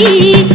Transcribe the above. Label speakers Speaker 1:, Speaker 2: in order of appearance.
Speaker 1: की